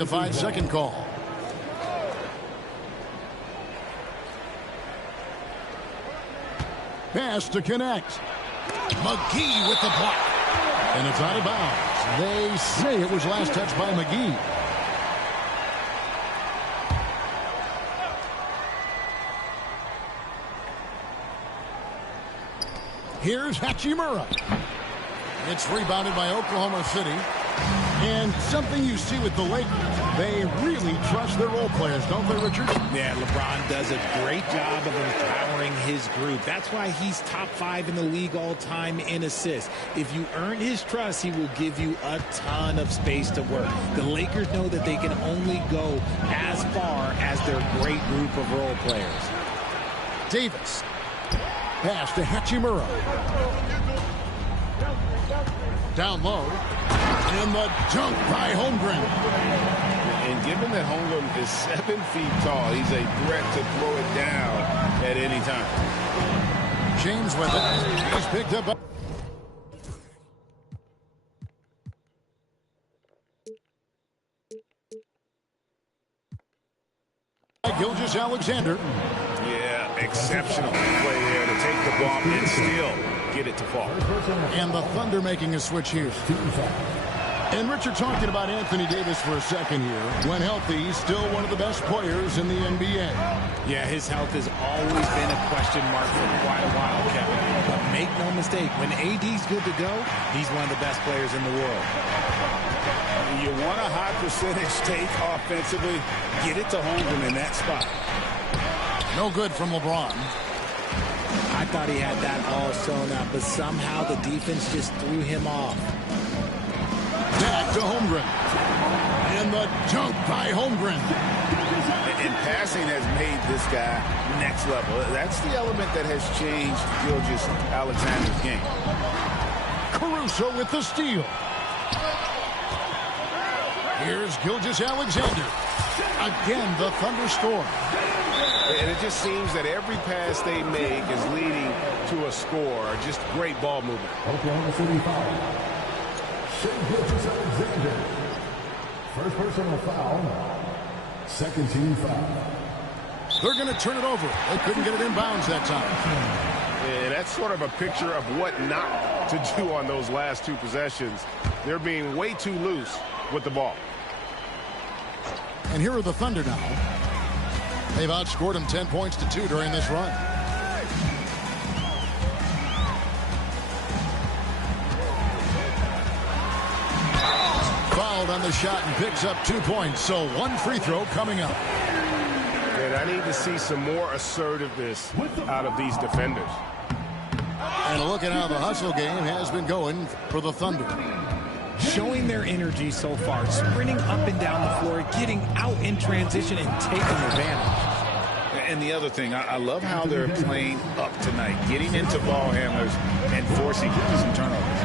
The 5-second call. Pass to connect. McGee with the block. And it's out of bounds. They say it was last touched by McGee. Here's Hachimura. It's rebounded by Oklahoma City. And something you see with the Lakers, they really trust their role players, don't they, Richard? Yeah, LeBron does a great job of empowering his group. That's why he's top 5 in the league all time in assists. If you earn his trust, he will give you a ton of space to work. The Lakers know that they can only go as far as their great group of role players. Davis. Pass to Hachimura. Down low. And the dunk by Holmgren. And given that Holmgren is 7 feet tall, he's a threat to throw it down at any time. James with it. He's picked up. Gilgeous-Alexander. Yeah, exceptional play there to take the ball and still get it to fall. And the Thunder making a switch here. And Richard, talking about Anthony Davis for a second here. When healthy, he's still one of the best players in the NBA. Yeah, his health has always been a question mark for quite a while, Kevin. But make no mistake, when AD's good to go, he's one of the best players in the world. You want a high percentage take offensively, get it to Holmgren in that spot. No good from LeBron. I thought he had that all sewn up, but somehow the defense just threw him off. Back to Holmgren. And the dunk by Holmgren. And passing has made this guy next level. That's the element that has changed Gilgeous-Alexander's game. Caruso with the steal. Here's Gilgeous-Alexander. Again, the Thunder score. And it just seems that every pass they make is leading to a score. Just great ball movement. Oklahoma City foul. Gilgeous-Alexander. First personal foul. Second team foul. They're going to turn it over. They couldn't get it in bounds that time. And that's sort of a picture of what not to do on those last 2 possessions. They're being way too loose with the ball. And here are the Thunder now. They've outscored them 10 points to 2 during this run. Fouled on the shot and picks up 2 points. So 1 free throw coming up. And I need to see some more assertiveness out of these defenders. And look at how the hustle game has been going for the Thunder. Showing their energy so far, sprinting up and down the floor, getting out in transition and taking advantage. And the other thing, I love how they're playing up tonight, getting into ball handlers and forcing some turnovers.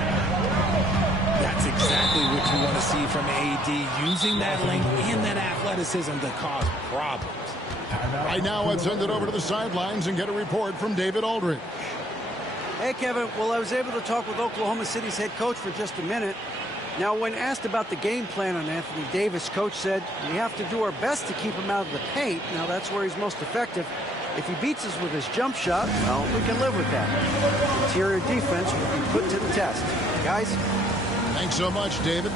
That's exactly what you want to see from AD, using that length and that athleticism to cause problems. Right now, let's send it over to the sidelines and get a report from David Aldridge. Hey, Kevin. Well, I was able to talk with Oklahoma City's head coach for just a minute. Now, when asked about the game plan on Anthony Davis, coach said, we have to do our best to keep him out of the paint. Now, that's where he's most effective. If he beats us with his jump shot, well, we can live with that. Interior defense will be put to the test. Guys? Thanks so much, David.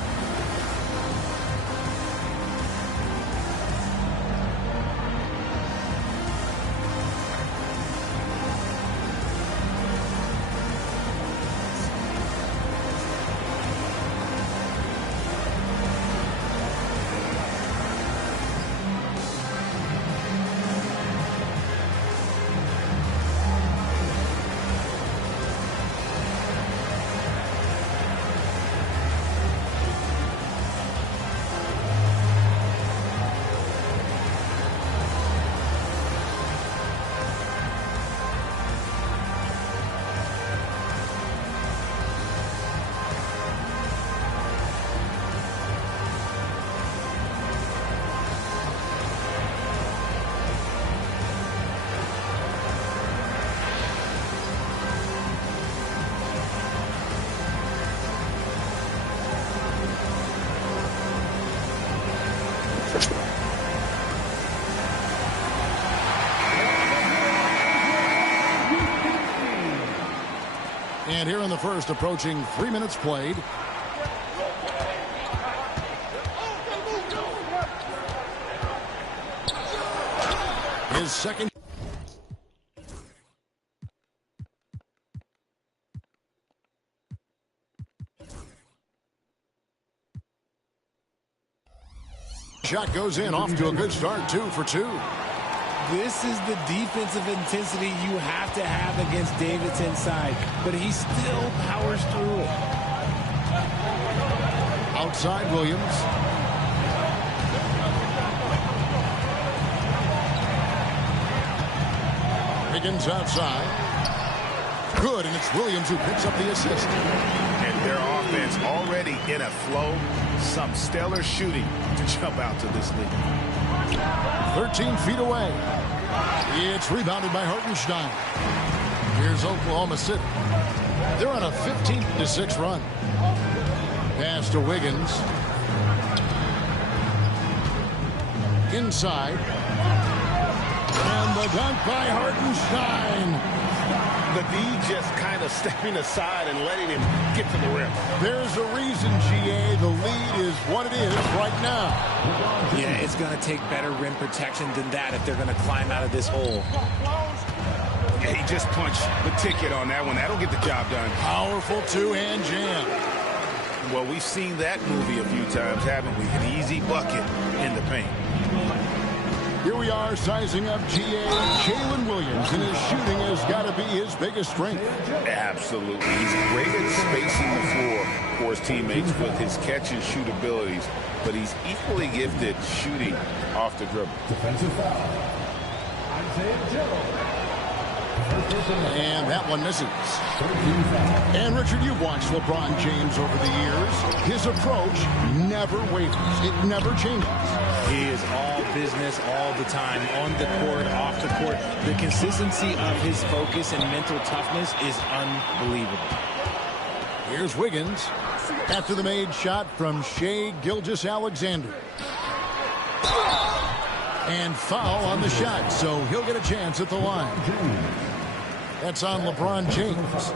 And here in the first, approaching 3 minutes played. His second. Shot goes in, off to a good start, 2 for 2. This is the defensive intensity you have to have against Davis inside, but he still powers through it. Outside Williams. Wiggins outside. Good, and it's Williams who picks up the assist. And their offense already in a flow. Some stellar shooting to jump out to this lead. 13 feet away. It's rebounded by Hartenstein. Here's Oklahoma City. They're on a 15-6 run. Pass to Wiggins. Inside. And the dunk by Hartenstein. The D just kind of stepping aside and letting him get to the rim. There's a reason, GA. The lead is what it is right now. Yeah, it's going to take better rim protection than that if they're going to climb out of this hole. Yeah, he just punched the ticket on that one. That'll get the job done. Powerful two-hand jam. Well, we've seen that movie a few times, haven't we? An easy bucket in the paint. Here we are sizing up GA Jalen Williams, and his shooting has got to be his biggest strength. Absolutely. He's great at spacing the floor for his teammates with his catch and shoot abilities, but he's equally gifted shooting off the dribble. Defensive foul. Isaiah Joe. And that one misses. And Richard, you've watched LeBron James over the years. His approach never wavers. It never changes. He is all business all the time, on the court, off the court. The consistency of his focus and mental toughness is unbelievable. Here's Wiggins after the made shot from Shai Gilgeous-Alexander. And foul on the shot, so he'll get a chance at the line. That's on LeBron James.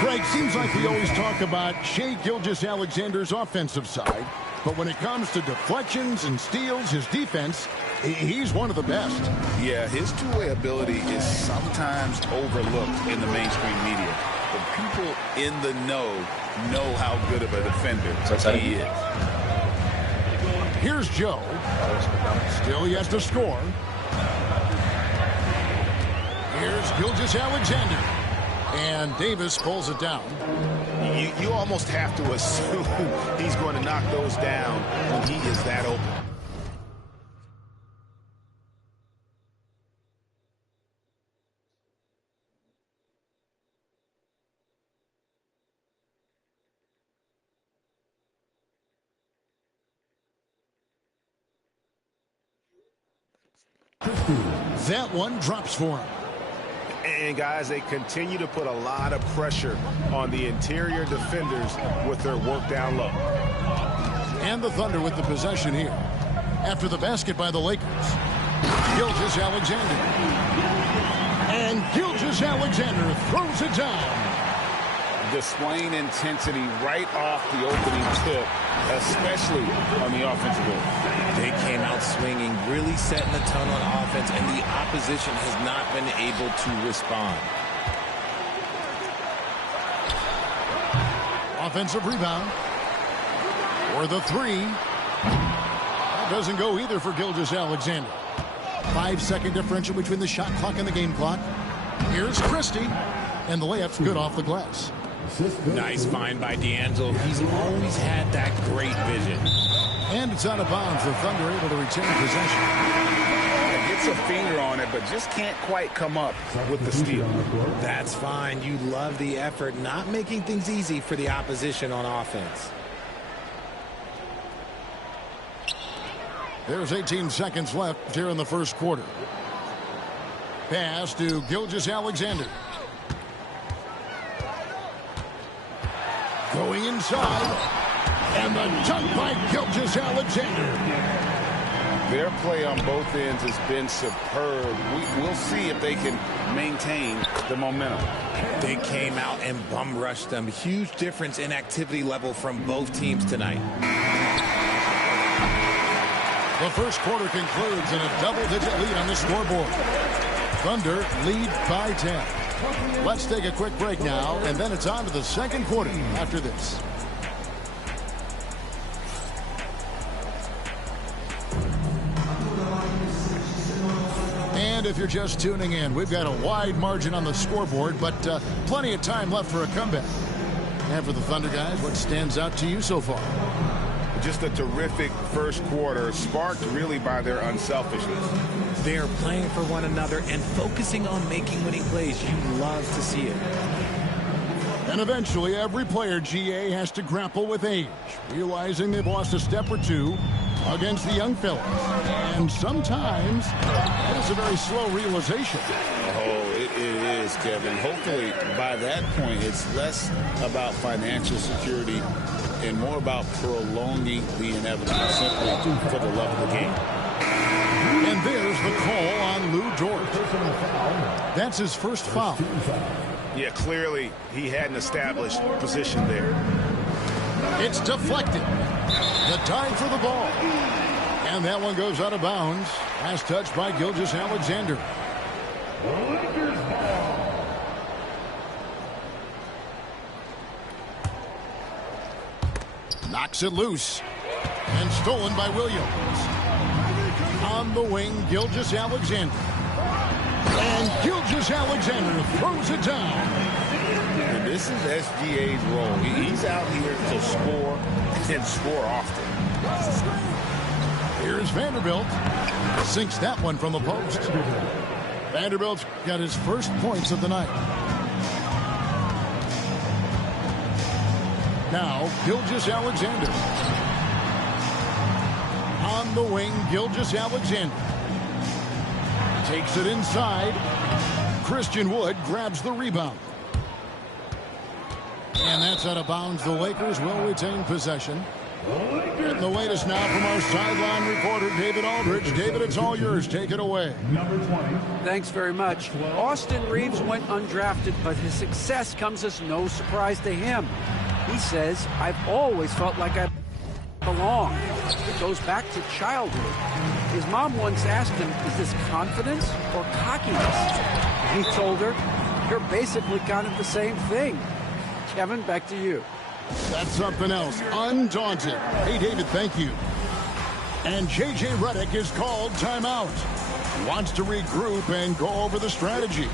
Greg, seems like we always talk about Shai Gilgeous-Alexander's offensive side, but when it comes to deflections and steals, his defense, he's one of the best. Yeah, his two-way ability is sometimes overlooked in the mainstream media. But people in the know how good of a defender he is. Here's Joe. Still he has to score. Here's Gilgeous-Alexander. And Davis pulls it down. You almost have to assume he's going to knock those down when he is that open. That one drops for him. And, guys, they continue to put a lot of pressure on the interior defenders with their work down low. And the Thunder with the possession here. After the basket by the Lakers. Gilgeous-Alexander. And Gilgeous-Alexander throws it down. Displaying intensity right off the opening tip, especially on the offensive end. They came out swinging, really setting the tone on offense, and the opposition has not been able to respond. Offensive rebound. For the three. That doesn't go either for Gilgeous-Alexander. 5-second differential between the shot clock and the game clock. Here's Christie. And the layup's good off the glass. Nice find by D'Angelo. He's always had that great vision. And it's out of bounds. The Thunder able to retain possession. Gets a finger on it, but just can't quite come up with the steal. That's fine. You love the effort, not making things easy for the opposition on offense. There's 18 seconds left here in the first quarter. Pass to Gilgeous-Alexander. Going inside. And the dunk by Gilgeous-Alexander. Their play on both ends has been superb. We'll see if they can maintain the momentum. They came out and bum rushed them. Huge difference in activity level from both teams tonight. The first quarter concludes in a double-digit lead on the scoreboard. Thunder lead by 10. Let's take a quick break now, and then it's on to the second quarter after this. And if you're just tuning in, we've got a wide margin on the scoreboard, but plenty of time left for a comeback. And for the Thunder guys, what stands out to you so far? Just a terrific first quarter, sparked really by their unselfishness. They're playing for one another and focusing on making winning plays. You love to see it. And eventually, every player, GA, has to grapple with age, realizing they've lost a step or two against the young fellas. And sometimes, it's a very slow realization. Oh, it is, Kevin. Hopefully, by that point, it's less about financial security and more about prolonging the inevitable simply for the love of the game. And there's the call on Lou Dort. That's his first foul. Yeah, clearly he hadn't established position there. It's deflected. The dive for the ball. And that one goes out of bounds. Last touch by Gilgeous-Alexander. Knocks it loose. And stolen by Williams. On the wing, Gilgeous-Alexander. And Gilgeous-Alexander throws it down. And this is SGA's role. He's out here to score and score often. Here's Vanderbilt. Sinks that one from the post. Vanderbilt's got his first points of the night. Now, Gilgeous-Alexander. On the wing, Gilgeous-Alexander. Takes it inside. Christian Wood grabs the rebound. And that's out of bounds. The Lakers will retain possession. Getting the latest now from our sideline reporter, David Aldridge. David, it's all yours. Take it away. Number 20. Thanks very much. Austin Reeves went undrafted, but his success comes as no surprise to him. He says, I've always felt like I belong. It goes back to childhood. His mom once asked him, is this confidence or cockiness? He told her, you're basically kind of the same thing. Kevin, back to you. That's something else. Undaunted. Hey, David, thank you. And J.J. Redick is called timeout. Wants to regroup and go over the strategy.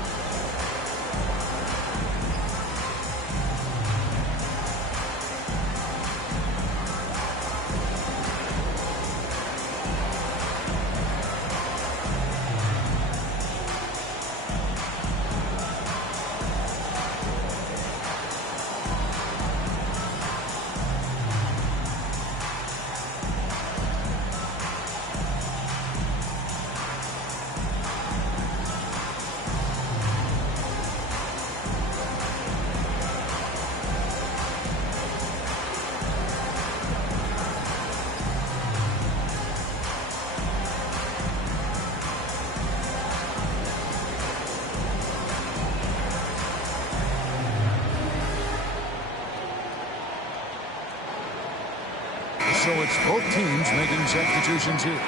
So it's both teams making substitutions here.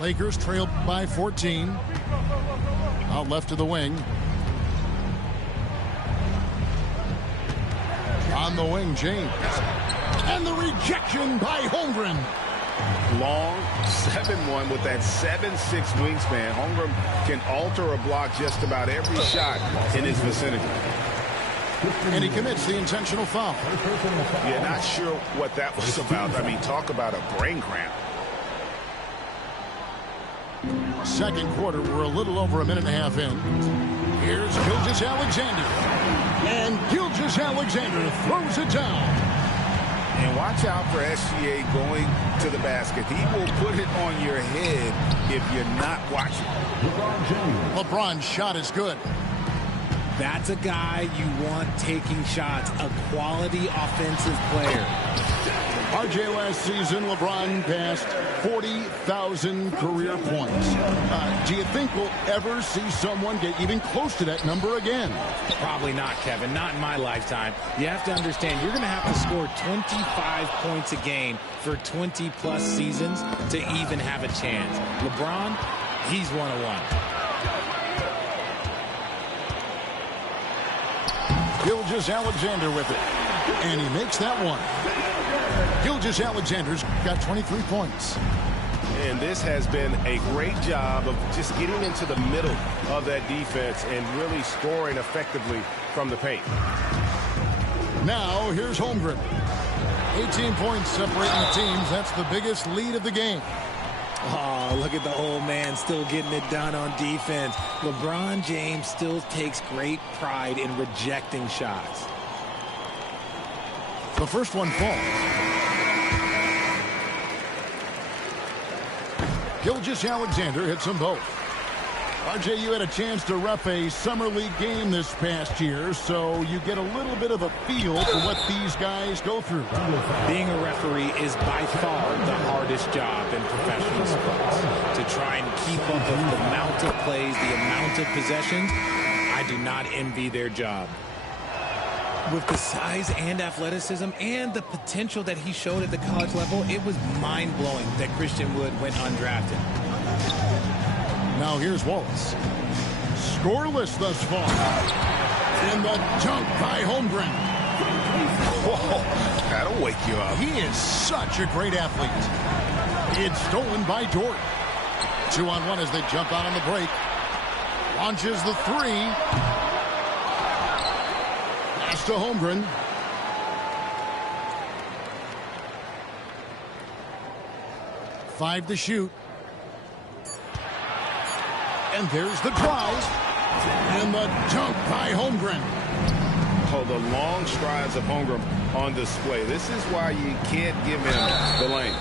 Lakers trail by 14. Out left to the wing. On the wing, James. And the rejection by Holmgren. Long 7-1 with that 7'6" wingspan. Holmgren can alter a block just about every shot in his vicinity. And he commits the intentional foul. Yeah, not sure what that was about. I mean, talk about a brain cramp. Second quarter, we're a little over a minute and a half in. Here's Gilgeous-Alexander. And Gilgeous-Alexander throws it down. And watch out for SGA going to the basket. He will put it on your head if you're not watching. LeBron's shot is good. That's a guy you want taking shots, a quality offensive player. RJ, last season, LeBron passed 40,000 career points. Do you think we'll ever see someone get even close to that number again? Probably not, Kevin. Not in my lifetime. You have to understand, you're going to have to score 25 points a game for 20-plus seasons to even have a chance. LeBron, he's one-of-one. Gilgeous-Alexander with it. And he makes that one. Gilgeous-Alexander's got 23 points. And this has been a great job of just getting into the middle of that defense and really scoring effectively from the paint. Now, here's Holmgren. 18 points separating the teams. That's the biggest lead of the game. Oh, look at the old man still getting it done on defense. LeBron James still takes great pride in rejecting shots. The first one falls. Gilgeous-Alexander hits them both. RJ, you had a chance to ref a summer league game this past year, so you get a little bit of a feel for what these guys go through. Being a referee is by far the hardest job in professional sports. To try and keep up with the amount of plays, the amount of possessions, I do not envy their job. With the size and athleticism and the potential that he showed at the college level, it was mind-blowing that Christian Wood went undrafted. Now here's Wallace. Scoreless thus far. And the dunk by Holmgren. Whoa, that'll wake you up. He is such a great athlete. It's stolen by Dort. 2-on-1 as they jump out on the break. Launches the three. Pass to Holmgren. Five to shoot. And there's the drive. And the dunk by Holmgren. Oh, the long strides of Holmgren on display. This is why you can't give him the lane.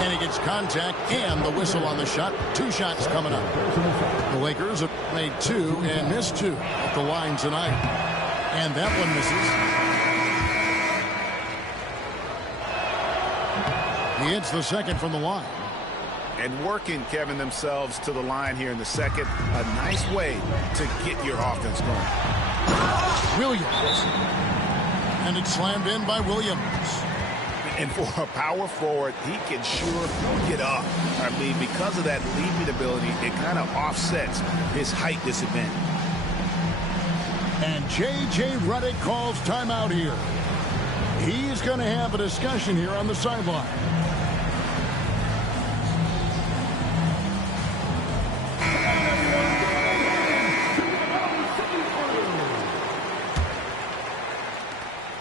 And he gets contact and the whistle on the shot. Two shots coming up. The Lakers have made two and missed two at the line tonight. And that one misses. He hits the second from the line. And working, Kevin, themselves to the line here in the second. A nice way to get your offense going. Williams. And it's slammed in by Williams. And for a power forward, he can sure get up. I mean, because of that leaping ability, it kind of offsets his height disadvantage. And J.J. Redick calls timeout here. He's going to have a discussion here on the sideline.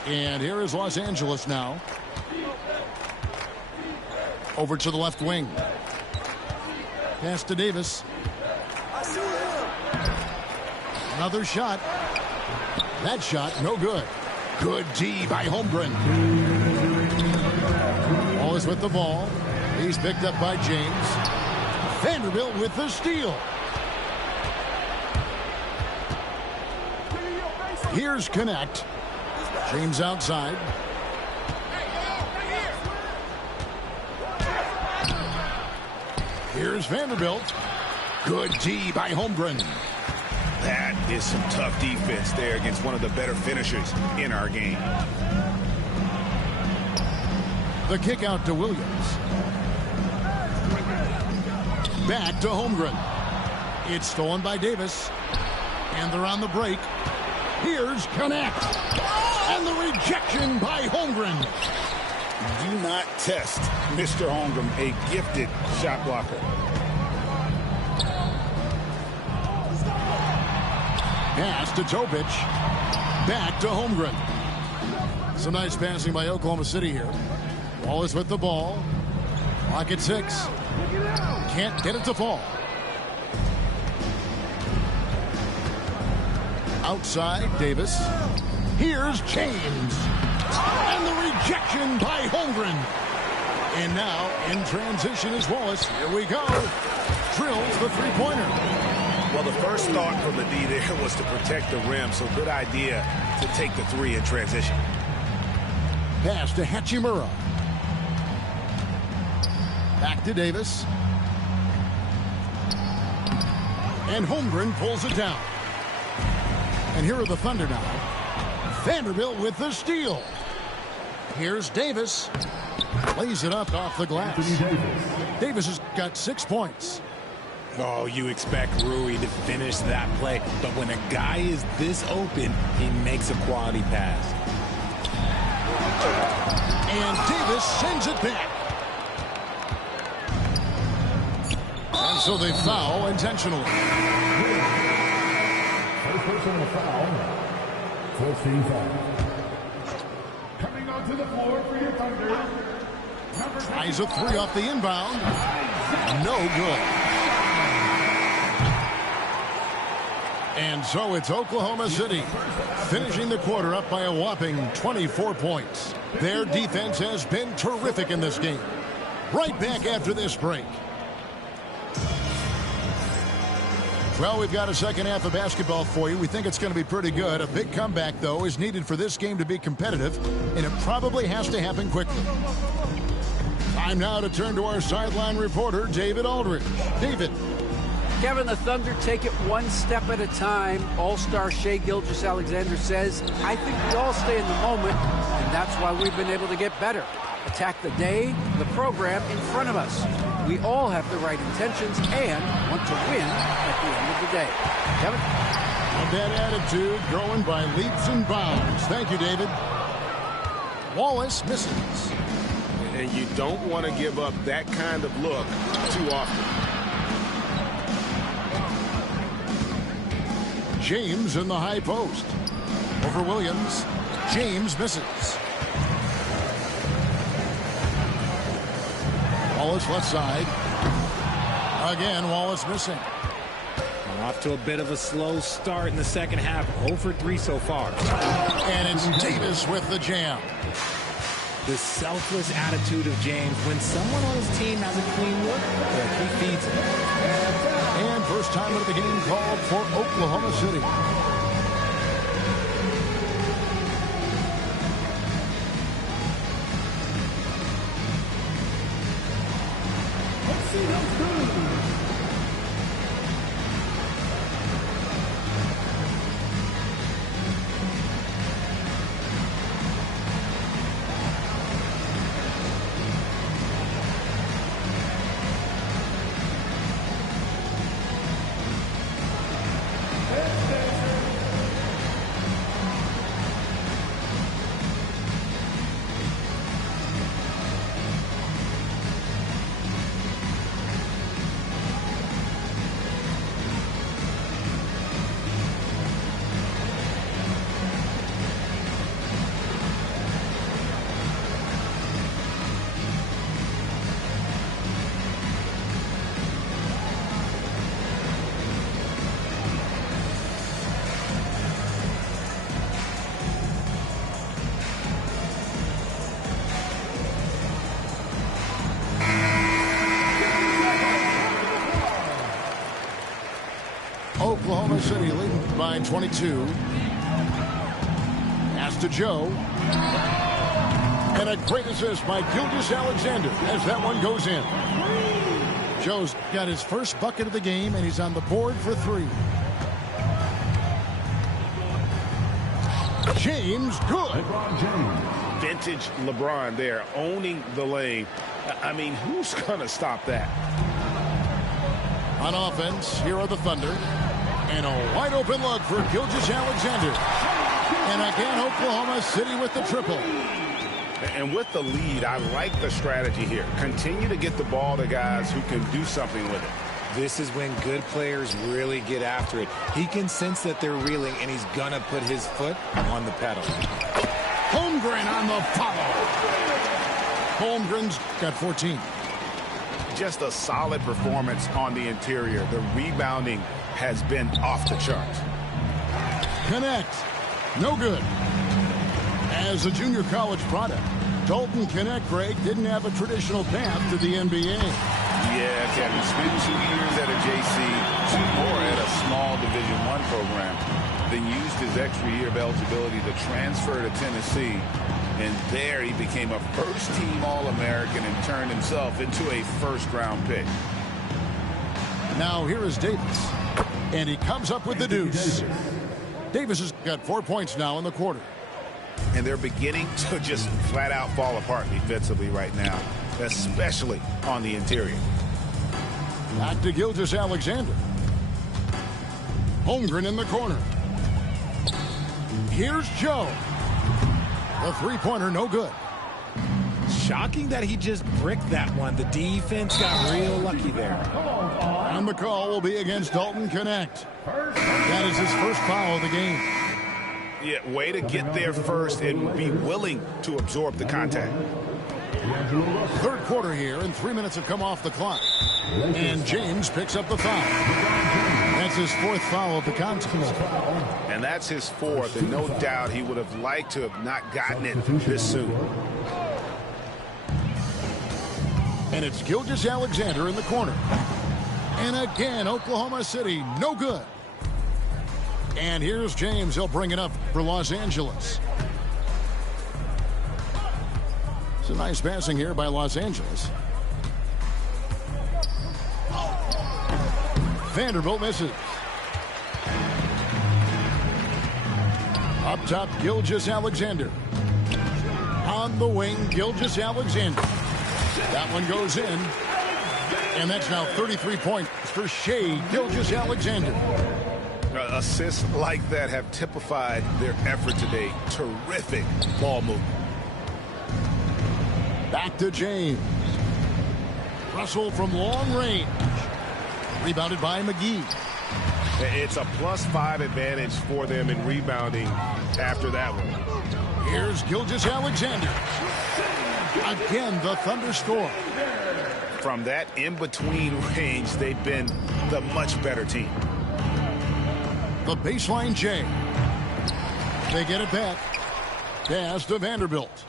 And here is Los Angeles now. Over to the left wing. Pass to Davis. Another shot. That shot, no good. Good D by Holmgren. Wallace with the ball. He's picked up by James. Vanderbilt with the steal. Here's Connect. James outside. Here's Vanderbilt. Good D by Holmgren. That is some tough defense there against one of the better finishers in our game. The kick out to Williams. Back to Holmgren. It's stolen by Davis. And they're on the break. Here's Connect. And the rejection by Holmgren. Do not test Mr. Holmgren, a gifted shot blocker. Pass to Topic. Back to Holmgren. Some nice passing by Oklahoma City here. Wallace with the ball. Clock at 6. Can't get it to fall. Outside, Davis. Here's James. And the rejection by Holmgren. And now, in transition is Wallace. Here we go. Drills the three-pointer. Well, the first thought from the D there was to protect the rim, so good idea to take the three in transition. Pass to Hachimura. Back to Davis. And Holmgren pulls it down. And here are the Thunder now. Vanderbilt with the steal. Here's Davis. Lays it up off the glass. Davis has got 6 points. Oh, you expect Rui to finish that play, but when a guy is this open, he makes a quality pass. And Davis sends it back. And so they foul intentionally. First personal foul. First team foul. Coming onto the floor for your Thunder. Tries a three off the inbound. No good. And so it's Oklahoma City finishing the quarter up by a whopping 24 points. Their defense has been terrific in this game. Right back after this break. Well, we've got a second half of basketball for you. We think it's going to be pretty good. A big comeback, though, is needed for this game to be competitive, and it probably has to happen quickly. Time now to turn to our sideline reporter, David Aldridge. David. Kevin, the Thunder take it one step at a time. All-star Shai Gilgeous-Alexander says, I think we all stay in the moment, and that's why we've been able to get better. Attack the day, the program in front of us. We all have the right intentions and want to win at the end of the day. Kevin? A bad attitude growing by leaps and bounds. Thank you, David. Wallace misses. And you don't want to give up that kind of look too often. James in the high post. Over Williams. James misses. Wallace left side. Again, Wallace missing. Off to a bit of a slow start in the second half. 0 for 3 so far. And it's Davis with the jam. The selfless attitude of James. When someone on his team has a clean look, he feeds it. And first time of the game called for Oklahoma City. Oklahoma City leading by 22. Pass to Joe. And a great assist by Gilgeous-Alexander as that one goes in. Joe's got his first bucket of the game, and he's on the board for 3. James, good. Vintage LeBron there, owning the lane. I mean, who's going to stop that? On offense, here are the Thunder. And a wide open look for Gilgeous-Alexander. And again, Oklahoma City with the triple. And with the lead, I like the strategy here. Continue to get the ball to guys who can do something with it. This is when good players really get after it. He can sense that they're reeling, and he's going to put his foot on the pedal. Holmgren on the follow. Holmgren's got 14. Just a solid performance on the interior. The rebounding has been off the charts. Connect. No good. As a junior college product, Dalton Connect, Greg, didn't have a traditional path to the NBA. Yeah, Kevin, spent 2 years at a JC, 2 more at a small Division I program, then used his extra year of eligibility to transfer to Tennessee. And there he became a first-team All-American and turned himself into a first-round pick. Now here is Davis. And he comes up with the deuce. Davis has got 4 points now in the quarter. And they're beginning to just flat-out fall apart defensively right now, especially on the interior. Back to Gilgeous-Alexander. Holmgren in the corner. Here's Joe. The three-pointer, no good. Shocking that he just bricked that one. The defense got real lucky there. And the call will be against Dalton Connect. That is his first foul of the game. Yeah, way to get there first and be willing to absorb the contact. Third quarter here, and 3 minutes have come off the clock. And James picks up the foul. That's his fourth foul of the contest. And that's his fourth, and no doubt he would have liked to have not gotten it this soon. And it's Gilgeous-Alexander in the corner. And again, Oklahoma City, no good. And here's James. He'll bring it up for Los Angeles. It's a nice passing here by Los Angeles. Vanderbilt misses. Up top, Gilgeous-Alexander. On the wing, Gilgeous-Alexander. That one goes in. And that's now 33 points for Shai Gilgeous-Alexander. Assists like that have typified their effort today. Terrific ball movement. Back to James. Russell from long range. Rebounded by McGee. It's a +5 advantage for them in rebounding after that one. Here's Gilgeous-Alexander. Again, the Thunder score. From that in-between range, they've been the much better team. The baseline J. They get it back. Pass to Vanderbilt.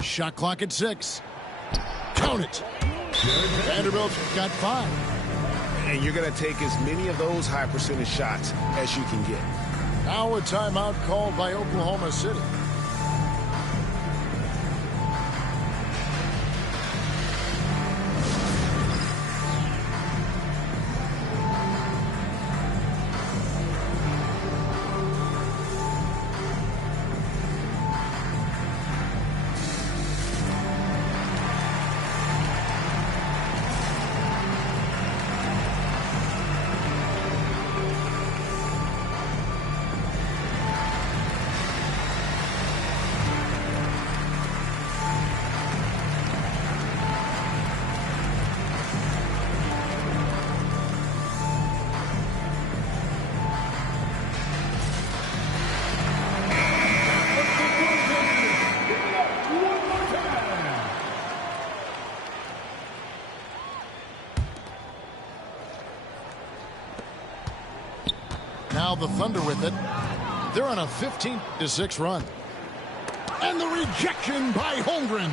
Shot clock at 6. Count it. Vanderbilt's got 5. And you're going to take as many of those high percentage shots as you can get. Now a timeout called by Oklahoma City. Now the Thunder with it. They're on a 15-6 run. And the rejection by Holmgren.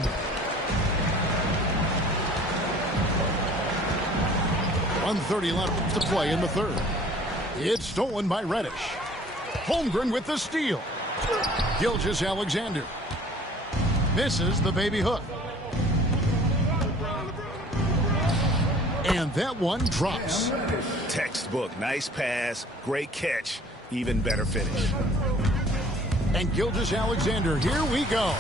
.130 left to play in the third. It's stolen by Reddish. Holmgren with the steal. Gilgeous-Alexander misses the baby hook. And that one drops. Textbook. Nice pass. Great catch. Even better finish. And Gilgeous-Alexander, here we go.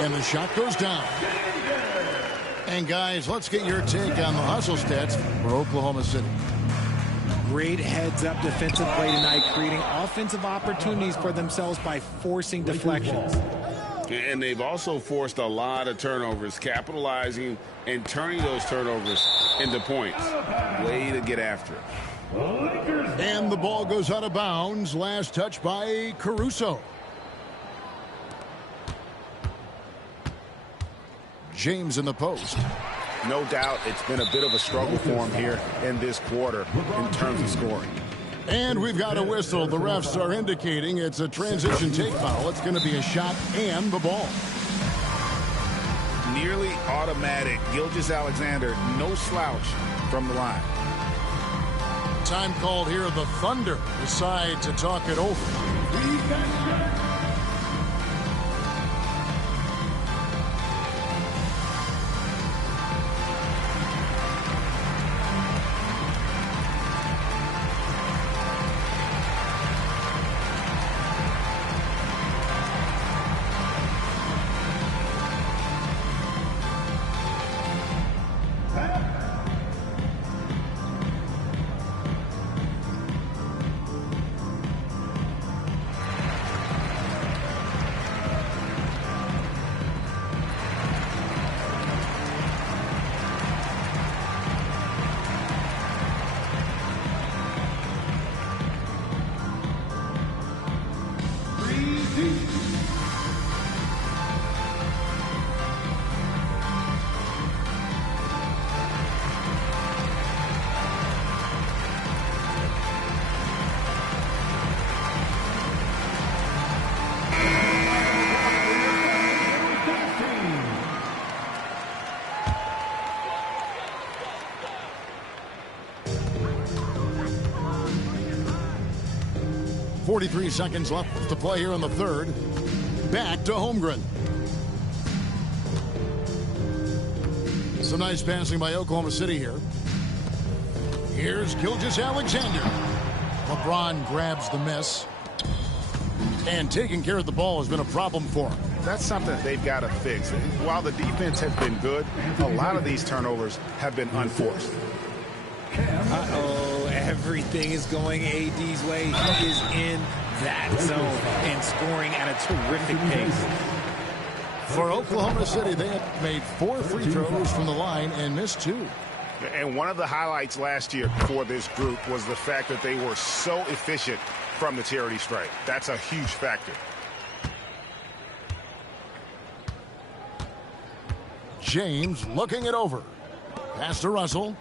And the shot goes down. And guys, let's get your take on the hustle stats for Oklahoma City. Great heads-up defensive play tonight, creating offensive opportunities for themselves by forcing deflections. And they've also forced a lot of turnovers, capitalizing and turning those turnovers into points. Way to get after it. And the ball goes out of bounds. Last touch by Caruso. James in the post. No doubt it's been a bit of a struggle for him here in this quarter in terms of scoring. And we've got a whistle. The refs are indicating it's a transition take foul. It's going to be a shot and the ball. nearly automatic. Gilgeous-Alexander, no slouch from the line. Time called here. The Thunder decide to talk it over. .43 seconds left to play here in the third. Back to Holmgren. Some nice passing by Oklahoma City here. Here's Gilgeous-Alexander. LeBron grabs the miss. And taking care of the ball has been a problem for him. That's something they've got to fix. While the defense has been good, a lot of these turnovers have been unforced. Uh-oh, everything is going AD's way. He is in that zone and scoring at a terrific pace. For Oklahoma City, they had made 4 free throws from the line and missed 2. And one of the highlights last year for this group was the fact that they were so efficient from the charity stripe. That's a huge factor. James looking it over. Pass to Russell.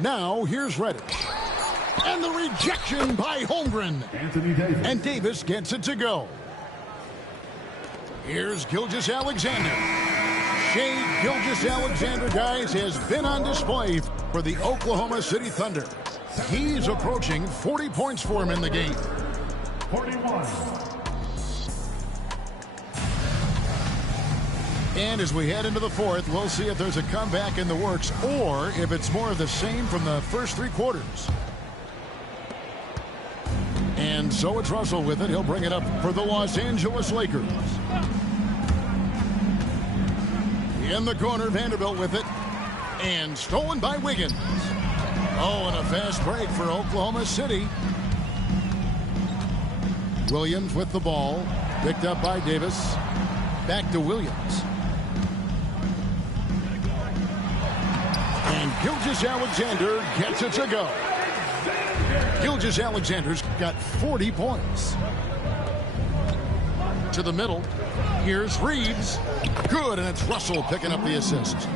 Now here's Reddish. And the rejection by Holmgren. Anthony Davis. And Davis gets it to go. Here's Gilgeous-Alexander. Shai Gilgeous-Alexander, guys, has been on display for the Oklahoma City Thunder. He's approaching 40 points for him in the game. 41. And as we head into the fourth, we'll see if there's a comeback in the works or if it's more of the same from the first 3 quarters. And so it's Russell with it. He'll bring it up for the Los Angeles Lakers. In the corner, Vanderbilt with it. And stolen by Wiggins. Oh, and a fast break for Oklahoma City. Williams with the ball. Picked up by Davis. Back to Williams. And Gilgeous-Alexander gets it to go. Gilgeous-Alexander's got 40 points. To the middle. Here's Reeves. Good, and it's Russell picking up the assist.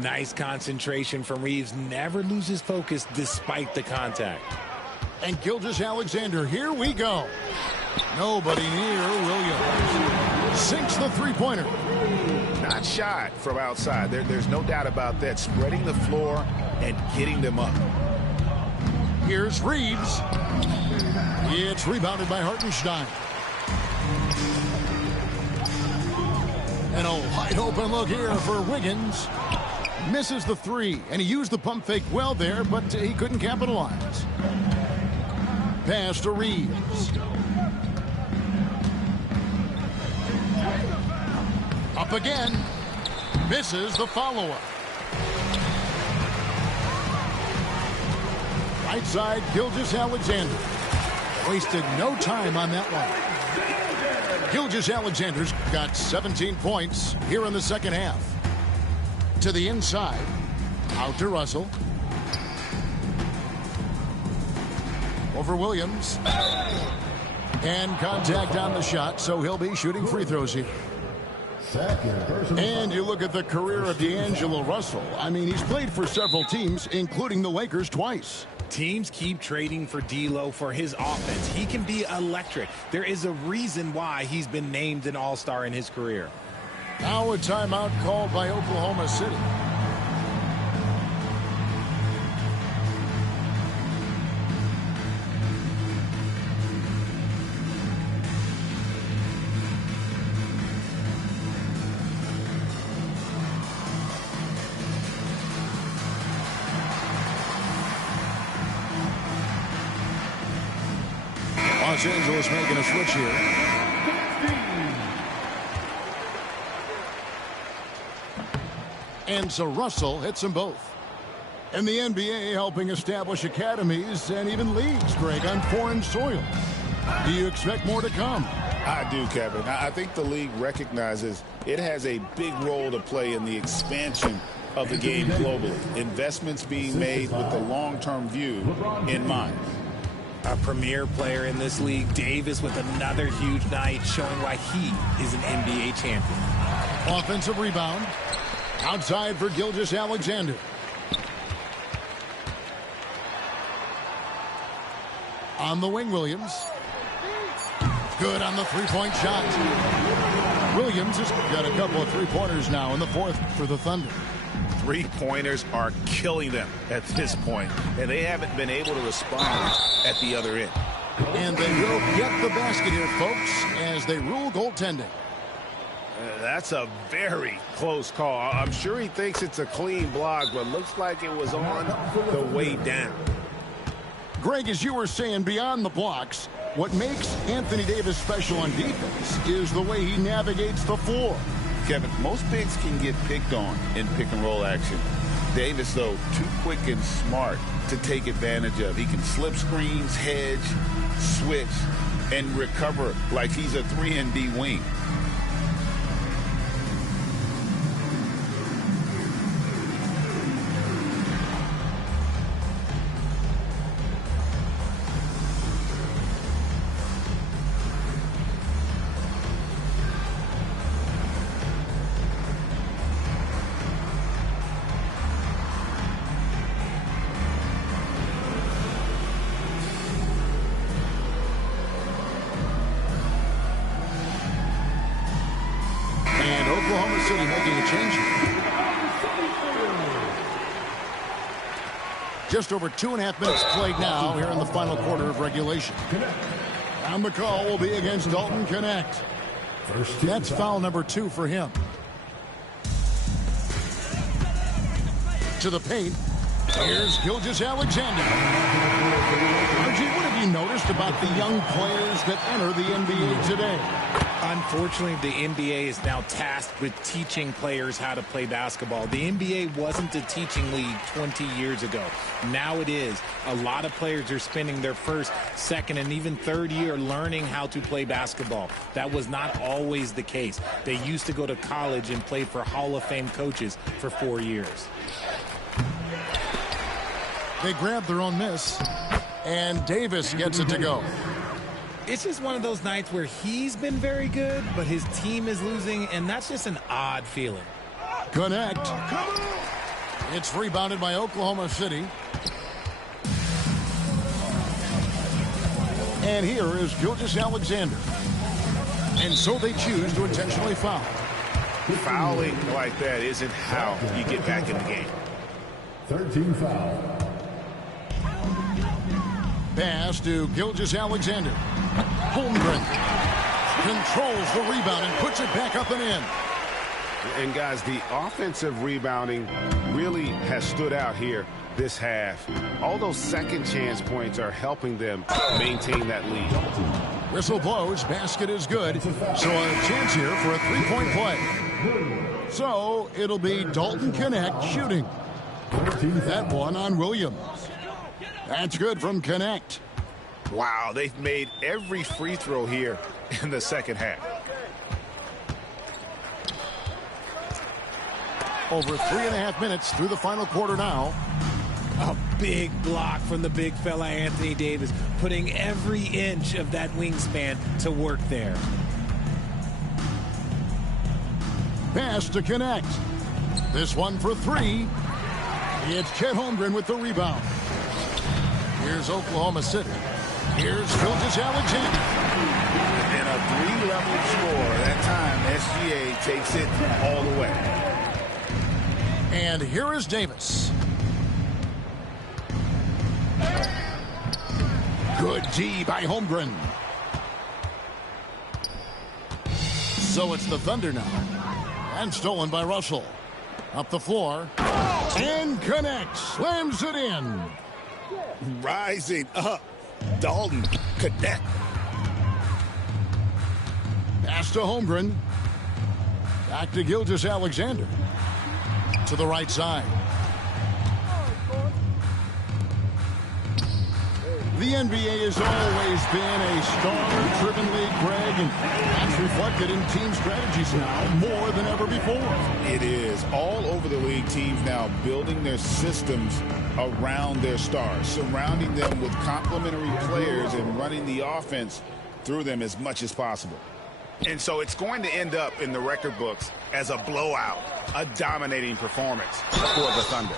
Nice concentration from Reeves. Never loses focus despite the contact. And Gilgeous-Alexander, here we go. Nobody near Williams. Sinks the three-pointer. Not shot from outside. There's no doubt about that. Spreading the floor and getting them up. Here's Reeves. It's rebounded by Hartenstein. And a wide open look here for Wiggins. Misses the 3, and he used the pump fake well there, but he couldn't capitalize. Pass to Reeves. Up again. Misses the follow-up. Right side, Gilgeous-Alexander. Wasted no time on that one. Gilgeous-Alexander's got 17 points here in the second half. To the inside. Out to Russell. Over Williams. And contact on the shot, so he'll be shooting free throws here. And you look at the career of D'Angelo Russell. I mean, he's played for several teams, including the Lakers twice. Teams keep trading for D'Lo for his offense. He can be electric. There is a reason why he's been named an all-star in his career. Now a timeout called by Oklahoma City. Los Angeles making a switch here. And so Russell hits them both. And the NBA helping establish academies and even leagues, Greg, on foreign soil. Do you expect more to come? I do, Kevin. I think the league recognizes it has a big role to play in the expansion of the game globally. Investments being made with the long-term view in mind. A premier player in this league, Davis, with another huge night, showing why he is an NBA champion. Offensive rebound. Outside for Gilgeous-Alexander. On the wing, Williams. Good on the three-point shot. Williams has got a couple of three-pointers now in the fourth for the Thunder. Three-pointers are killing them at this point, and they haven't been able to respond at the other end. And they will get the basket here, folks, as they rule goaltending. That's a very close call. I'm sure he thinks it's a clean block, but looks like it was on the way down. Greg, as you were saying, beyond the blocks, what makes Anthony Davis special on defense is the way he navigates the floor. Kevin, most bigs can get picked on in pick-and-roll action. Davis, though, too quick and smart to take advantage of. He can slip screens, hedge, switch, and recover like he's a 3-and-D wing. Oklahoma City making a change. Just over 2.5 minutes played now here in the final quarter of regulation. And the call will be against Dalton Knecht. That's foul number 2 for him. To the paint. Here's Gilgeous-Alexander. Archie, what have you noticed about the young players that enter the NBA today? Unfortunately, the NBA is now tasked with teaching players how to play basketball. The NBA wasn't a teaching league 20 years ago. Now it is. A lot of players are spending their first, second, and even third year learning how to play basketball. That was not always the case. They used to go to college and play for Hall of Fame coaches for 4 years. They grab their own miss, and Davis gets it to go. It's just one of those nights where he's been very good, but his team is losing, and that's just an odd feeling. Knecht. It's rebounded by Oklahoma City. And here is Gilgeous-Alexander. And so they choose to intentionally foul. Fouling like that isn't how you get back in the game. 13 foul. Pass to Gilgeous-Alexander. Holmgren controls the rebound and puts it back up and in. And guys, the offensive rebounding really has stood out here this half. All those second chance points are helping them maintain that lead. Whistle blows, basket is good. So a chance here for a three-point play. So it'll be Dalton Knecht shooting. That one on Williams. That's good from Knecht. Wow, they've made every free throw here in the second half. Over 3.5 minutes through the final quarter now. A big block from the big fella Anthony Davis, putting every inch of that wingspan to work there. Pass to Knecht. This one for 3. It's Chet Holmgren with the rebound. Here's Oklahoma City. Here's Gilgeous-Alexander. In a three-level score, that time SGA takes it all the way. And here is Davis. Good D by Holmgren. So it's the Thunder now. And stolen by Russell. Up the floor. And connects. Slams it in. Rising up. Dalton connect. Pass to Holmgren. Back to Gilgeous-Alexander. To the right side. The NBA has always been a star-driven league, Greg, and that's reflected in team strategies now more than ever before. It is. All over the league, teams now building their systems around their stars, surrounding them with complementary players and running the offense through them as much as possible. And so it's going to end up in the record books as a blowout, a dominating performance for the Thunder.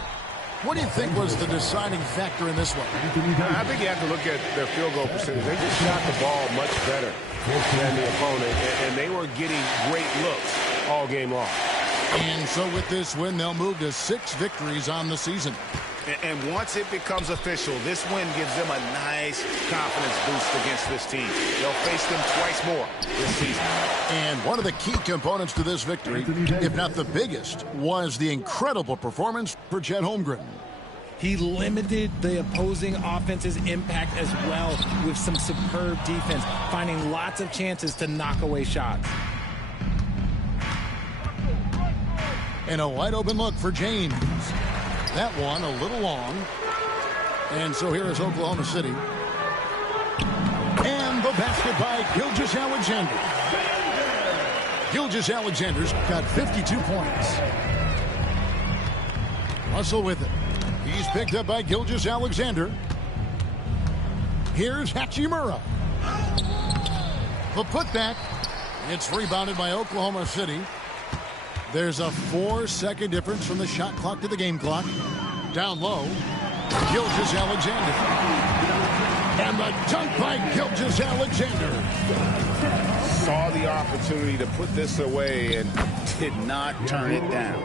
What do you think was the deciding factor in this one? I think you have to look at their field goal percentage. They just shot the ball much better than the opponent, and they were getting great looks all game long. And so with this win, they'll move to 6 victories on the season. And once it becomes official, this win gives them a nice confidence boost against this team. They'll face them twice more this season. And one of the key components to this victory, if not the biggest, was the incredible performance for Chet Holmgren. He limited the opposing offense's impact as well with some superb defense, finding lots of chances to knock away shots. And a wide open look for James. That one a little long. And so here is Oklahoma City. And the basket by Gilgeous-Alexander. Gilgeous-Alexander's got 52 points. Russell with it. He's picked up by Gilgeous-Alexander. Here's Hachimura. The putback. It's rebounded by Oklahoma City. There's a 4-second difference from the shot clock to the game clock. Down low, Gilgeous-Alexander. And the dunk by Gilgeous-Alexander. Saw the opportunity to put this away and did not turn it down.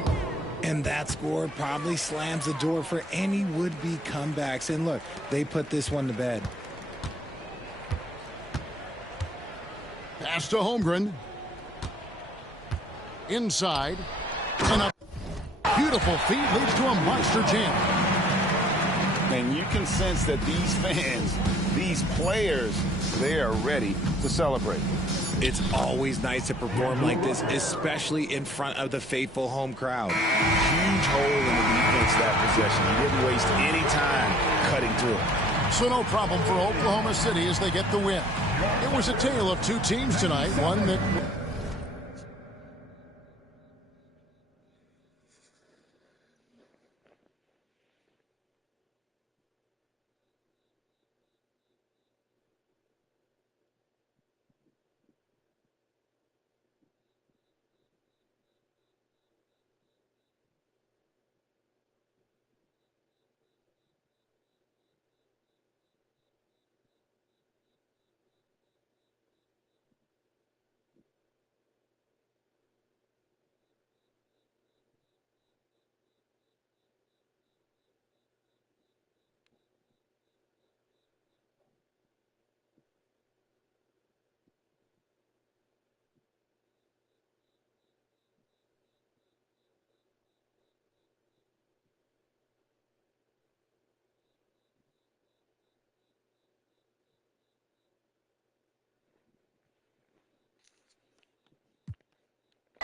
And that score probably slams the door for any would-be comebacks. And look, they put this one to bed. Pass to Holmgren. Inside. And a beautiful feed leads to a monster jam. And you can sense that these fans, these players, they are ready to celebrate. It's always nice to perform like this, especially in front of the faithful home crowd. Huge hole in the defense that possession. He didn't waste any time cutting through it. So no problem for Oklahoma City as they get the win. It was a tale of two teams tonight, one that...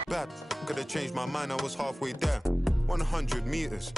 Bad, could have changed my mind, I was halfway there. 100 meters.